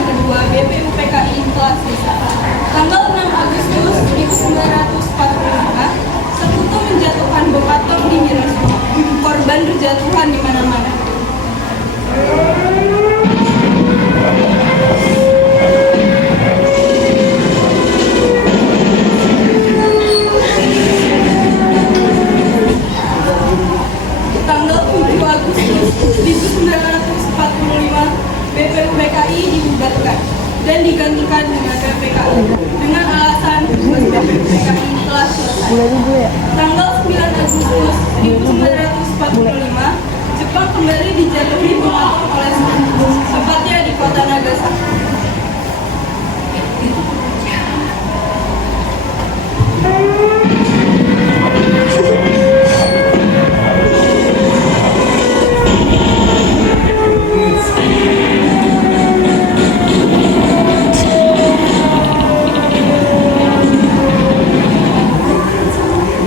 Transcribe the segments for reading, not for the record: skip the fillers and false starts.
yang kedua BPUPKI telah selesai. Tanggal 6 Agustus 1945, Sekutu menjatuhkan bom atom di Hiroshima. Korban berjatuhan di mana-mana. Tanggal 7 Agustus 1945, BPUPKI dibubarkan dan digantikan dengan PPKI dengan alasan BPUPKI telah selesai. Tanggal 9 Agustus 1945, Jepang kembali dijatuhi bom atom oleh Sekutu, tepatnya di kota Nagasaki.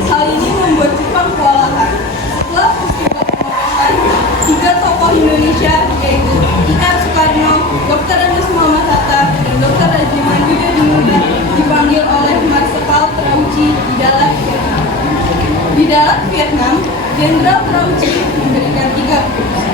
Hal ini membuat Jepang kewalahan. Setelah peristiwa pengereman, 3 tokoh Indonesia yaitu I.R. Soekarno, Dr. Andes Muhammad Hatta, dan Dr. Rajiman Dudya Dinurga dipanggil oleh Marsekal Terauchi di Dalat, Vietnam. Di Dalat, Vietnam, Jenderal Terauchi memberikan 3 putus,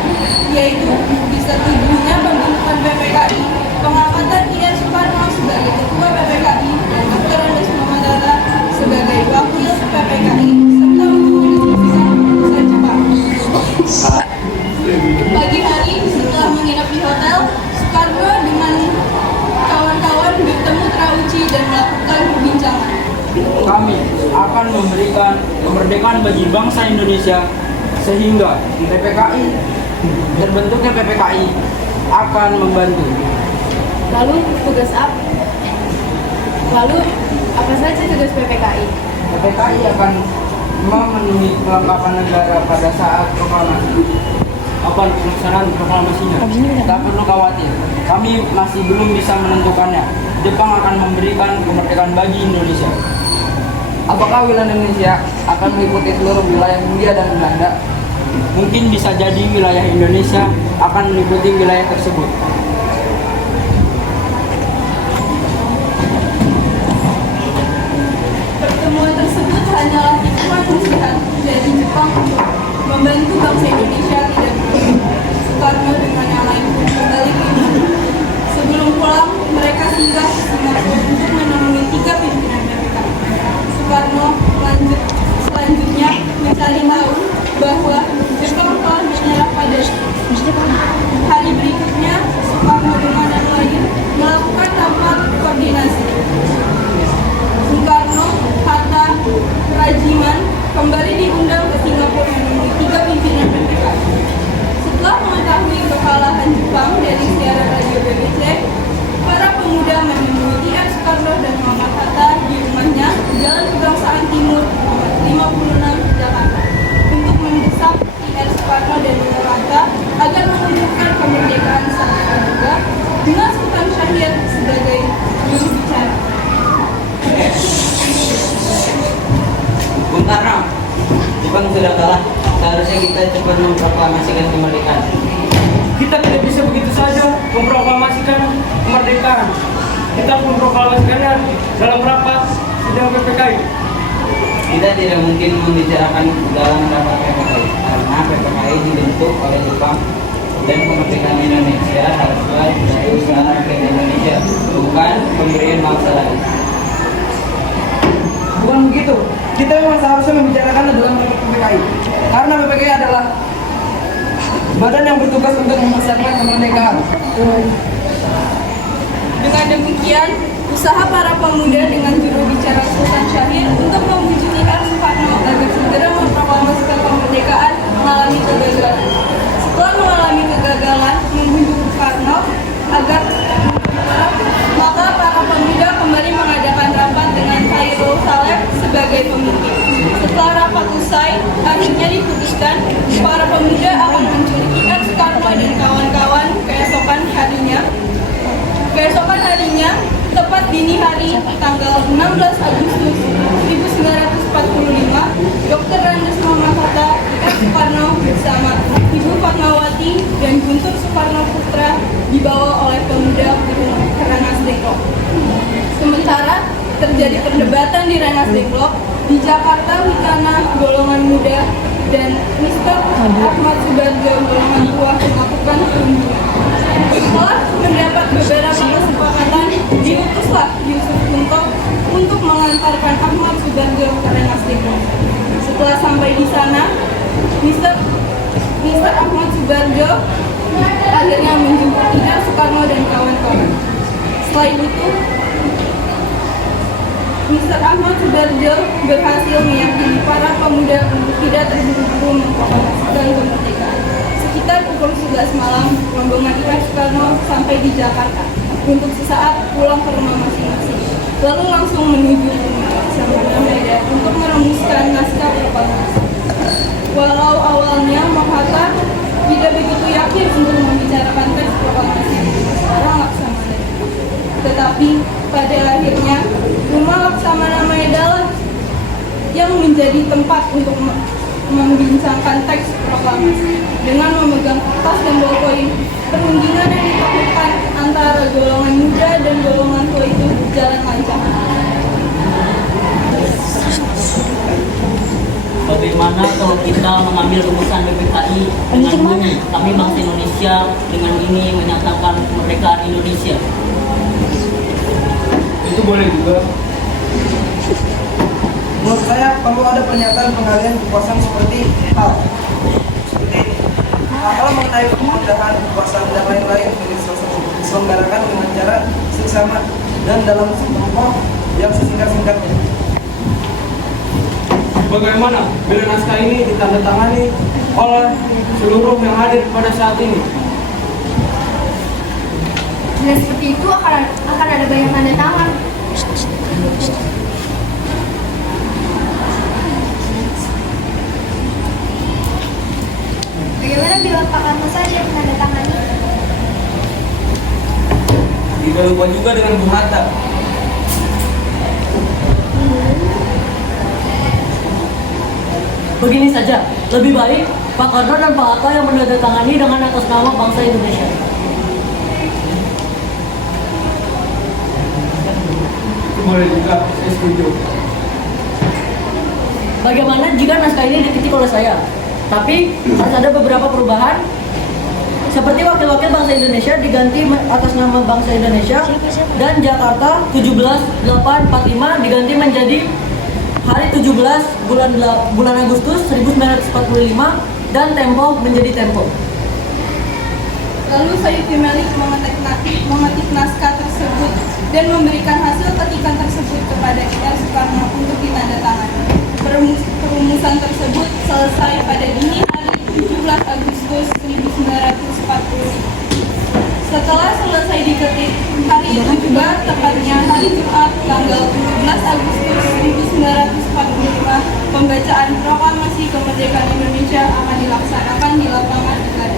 yaitu disetujuinya pembentukan PPKI, pengangkatan I.R. Soekarno sebagai Ketua PPKI, dan Dr. Andes Muhammad Hatta sebagai Wakil PPKI, serta untuk mendiskusikan keputusan Jepang. Pagi hari setelah menginap di hotel, Soekarno dengan kawan-kawan bertemu Terauchi dan melakukan perbincangan. Kami akan memberikan kemerdekaan bagi bangsa Indonesia sehingga terbentuknya PPKI akan membantu. Lalu apa saja tugas PPKI? PPKI akan memenuhi kelengkapan negara pada saat proklamasi. Apa pelaksanaan proklamasinya? Tak perlu khawatir, kami masih belum bisa menentukannya. Jepang akan memberikan kemerdekaan bagi Indonesia. Apakah wilayah Indonesia akan meliputi seluruh wilayah Hindia dan Belanda? Mungkin bisa jadi wilayah Indonesia akan meliputi wilayah tersebut. Pertemuan tersebut hanyalah hikmah nasihat dari Jepang untuk membantu bangsa Indonesia tidak berubah. Soekarno dengan yang lain pun kembali ke Indonesia. Sebelum pulang, mereka singgah ke Singapura untuk menemui 3 pimpinan PPKI. Soekarno selanjutnya mencari tahu bahwa Jepang telah menyerah pada hari berikutnya. Soekarno dengan yang lain melakukan rapat koordinasi. Soekarno, Hatta, Rajiman kembali diundang ke Singapura menemui 3 pimpinan PPKI. Setelah mengetahui kekalahan Jepang dari siaran radio BBC, para pemuda menemui I.R. Soekarno dan Muhammad Hatta di rumahnya Jalan Kebangsaan Timur nomor 56 Jakarta untuk mendesak I.R. Soekarno dan Muhammad Hatta agar mengumumkan kemerdekaan sang pramuka dengan Sultan Syahrir sebagai juru bicara. Bung Karno, Jepang sudah kalah. Seharusnya kita cepat memproklamasikan kemerdekaan. Kita tidak bisa begitu saja memproklamasikan kemerdekaan. Kita harus memproklamasikannya dalam rapat sidang PPKI. Kita tidak mungkin membicarakan dalam rapat PPKI karena PPKI dibentuk oleh Jepang dan kemerdekaan Indonesia haruslah dari usaha rakyat Indonesia, bukan pemberian bangsa lain. Bukan begitu. Kita memang seharusnya membicarakannya dalam PPKI. Karena PPKI adalah badan yang bertugas untuk memasarkan kemerdekaan. Dengan demikian, usaha para pemuda dengan juru bicara Sultan Syahrir untuk membujuk I.R. Soekarno agar segera memproklamasikan kemerdekaan mengalami kegagalan. Setelah mengalami kegagalan membujuk Soekarno agar maka para pemuda kembali mengadakan rapat dengan Khairul Saleh sebagai pemimpin. Setelah rapat usai, akhirnya diputuskan para pemuda akan menculik I.R. Soekarno dan kawan-kawan keesokan harinya, tepat dini hari tanggal 16 Agustus 1945, Dr. Andes Muhammad Hatta, I.R. Soekarno bersama Ibu Fatmawati dan Guntur Soekarno Putra dibawa oleh pemuda ke rumah terjadi perdebatan di Rengas Dengklok, di Jakarta Mikana golongan muda dan Mr. Ahmad Subarjo golongan tua melakukan perundingan. Setelah mendapat beberapa kesepakatan, diutuslah Yusuf Kunto untuk mengantarkan Ahmad Subarjo ke Rengas Dengklok. Setelah sampai di sana, Mr. Ahmad Subarjo akhirnya menjemput Ida Soekarno dan kawan-kawan. Selain itu, Mr. Ahmad Subarjo berhasil meyakini para pemuda untuk tidak terburu-buru memproklamasikan kemerdekaan. Sekitar pukul 11 malam, rombongan Ida Soekarno sampai di Jakarta untuk sesaat pulang ke rumah masing-masing. Lalu langsung menuju Laksamana Medan untuk merumuskan naskah proklamasi. Walau awalnya Mahathir tidak begitu yakin untuk membicarakan teks proklamasi sekarang Laksamana, tetapi pada akhirnya rumah Laksamana Medan yang menjadi tempat untuk membincangkan teks proklamasi dengan memegang kertas dan ballpoint. Perundingan yang dilakukan antara golongan muda dan golongan tua itu berjalan lancar. Bagaimana kalau kita mengambil rumusan PPKI dengan bunyi kami bangsa Indonesia dengan ini menyatakan kemerdekaan Indonesia? Itu boleh juga. Menurut saya perlu ada pernyataan pengalihan kekuasaan seperti hal mengenai pemindahan kekuasaan dan lain-lain diselenggarakan dengan cara seksama dan dalam tempo yang sesingkat-singkatnya. Bagaimana bila naskah ini ditandatangani oleh seluruh yang hadir pada saat ini? Bila seperti itu akan ada banyak tanda tangan. Bagaimana bila Pak Karno saja yang menandatangani? Tidak lupa juga dengan Bung Hatta. Begini saja, lebih baik Pak Karno dan Pak Hatta yang menandatangani dengan atas nama bangsa Indonesia. Itu boleh juga, saya setuju. Bagaimana jika naskah ini diketik oleh saya? Tapi harus ada beberapa perubahan. Seperti wakil-wakil bangsa Indonesia diganti atas nama bangsa Indonesia dan Jakarta 17/8/45 diganti menjadi hari 17 bulan Agustus 1945 dan Tempo menjadi Tempo. Lalu Sayuti Melik mengetik naskah tersebut dan memberikan hasil ketikan tersebut kepada R. Soekarno untuk ditandatangani. Perumusan tersebut selesai pada dini hari 17 Agustus 1940. Setelah selesai diketik, hari itu juga tepatnya hari Jumat tanggal 17 Agustus 1945, pembacaan proklamasi kemerdekaan Indonesia akan dilaksanakan di lapangan negara.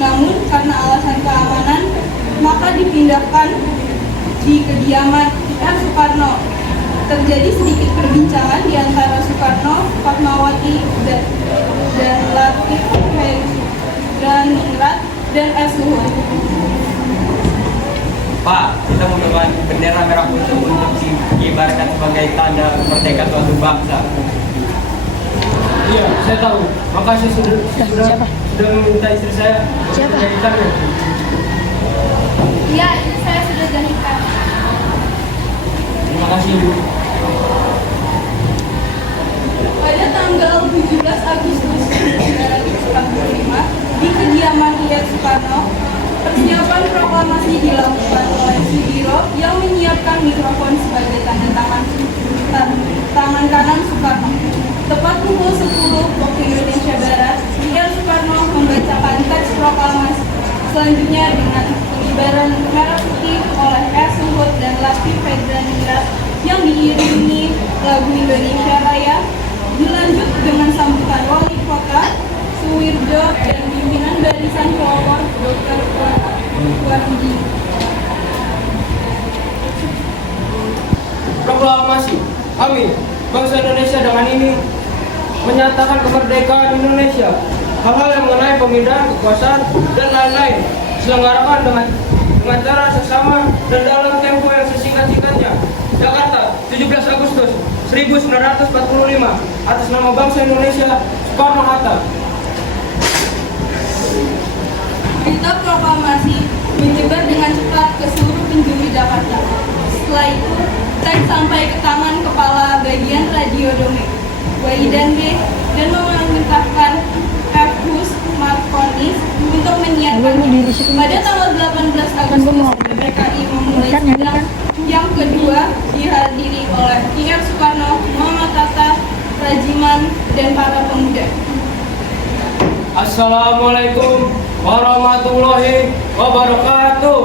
Namun karena alasan keamanan, maka dipindahkan di kediaman R. Soekarno. Terjadi sedikit perbincangan di antara Soekarno, Fatmawati, dan Latif Heraningrat dan S. Luhut. Pak, kita membawa bendera merah putih untuk diibaratkan sebagai tanda kemerdekaan suatu bangsa. Iya, saya tahu. Makasih sudah meminta istri saya menjadikannya. Iya, itu saya sudah jadikan. Terima kasih, Bu. Pada tanggal 17 Agustus 1945, di kediaman R. Soekarno, persiapan proklamasi dilakukan oleh Sudiro yang menyiapkan mikrofon sebagai tanda tangan kanan Soekarno. Tepat pukul 10 waktu Indonesia Barat, R. Soekarno membacakan teks proklamasi. Selanjutnya dengan pengibaran merah putih oleh S. Luhut dan Latif Heraningrat yang diiringi lagu Indonesia Raya, dilanjut dengan sambutan wali kota Suwirjo dan pimpinan barisan pelopor Dr. Wardi. Proklamasi. Kami, bangsa Indonesia dengan ini menyatakan kemerdekaan Indonesia. Hal-hal yang mengenai pemindahan kekuasaan dan lain-lain diselenggarakan dengan cara seksama dan dalam tempo yang sesingkat-singkatnya. Jakarta, 17 1945 atas nama bangsa Indonesia Soekarno-Hatta. Berita proklamasi menyebar dengan cepat ke seluruh penjuru Jakarta. Setelah itu, teks sampai ke tangan kepala bagian radio Dome, WI dan B, dan memerintahkan F. Hus Markonis untuk menyiarkannya. Pada tanggal 18 Agustus, PPKI memulai sidang yang kedua dihadiri oleh I.R. Soekarno, Muhammad Hatta, Rajiman, dan para pemuda. Assalamualaikum warahmatullahi wabarakatuh.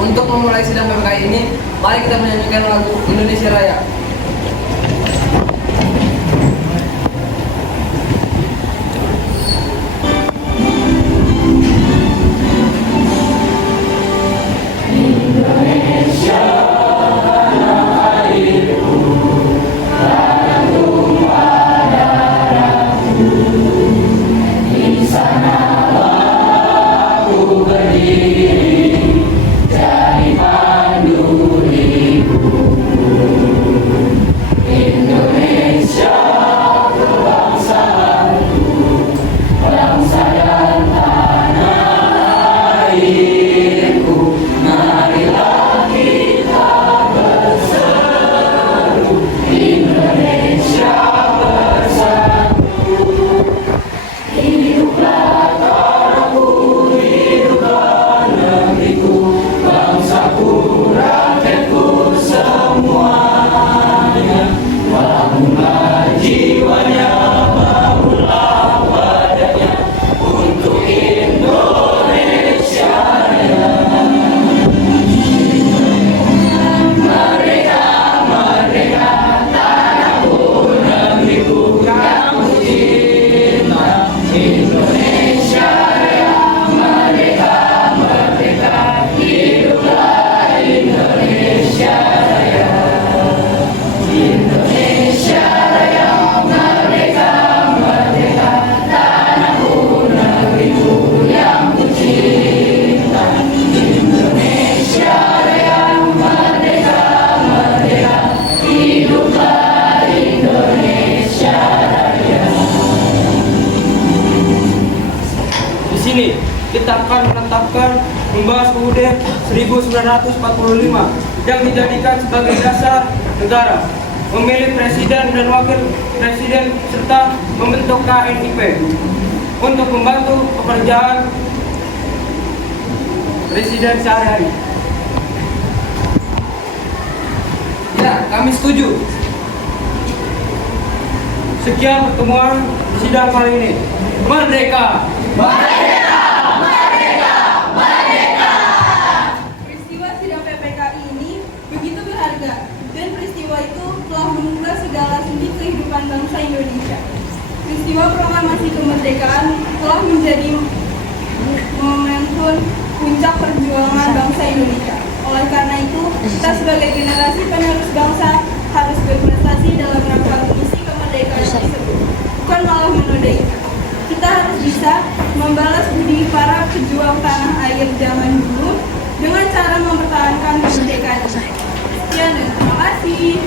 Untuk memulai sidang PPKI ini, mari kita menyanyikan lagu Indonesia Raya. Kita akan menetapkan membahas UUD 1945 yang dijadikan sebagai dasar negara, memilih presiden dan wakil presiden serta membentuk KNIP untuk membantu pekerjaan presiden sehari-hari. Ya, kami setuju. Sekian pertemuan sidang kali ini. Merdeka! Peristiwa sidang PPKI ini begitu berharga, dan peristiwa itu telah mengubah segala sendi kehidupan bangsa Indonesia. Peristiwa proklamasi kemerdekaan telah menjadi momentum puncak perjuangan bangsa Indonesia. Oleh karena itu, kita sebagai generasi penerus bangsa harus berprestasi dalam rangka misi kemerdekaan tersebut, bukan malah menodai. Kita harus bisa membalas budi para pejuang tanah air zaman dulu dengan cara mempertahankan kemerdekaan. Sekian dan terima kasih.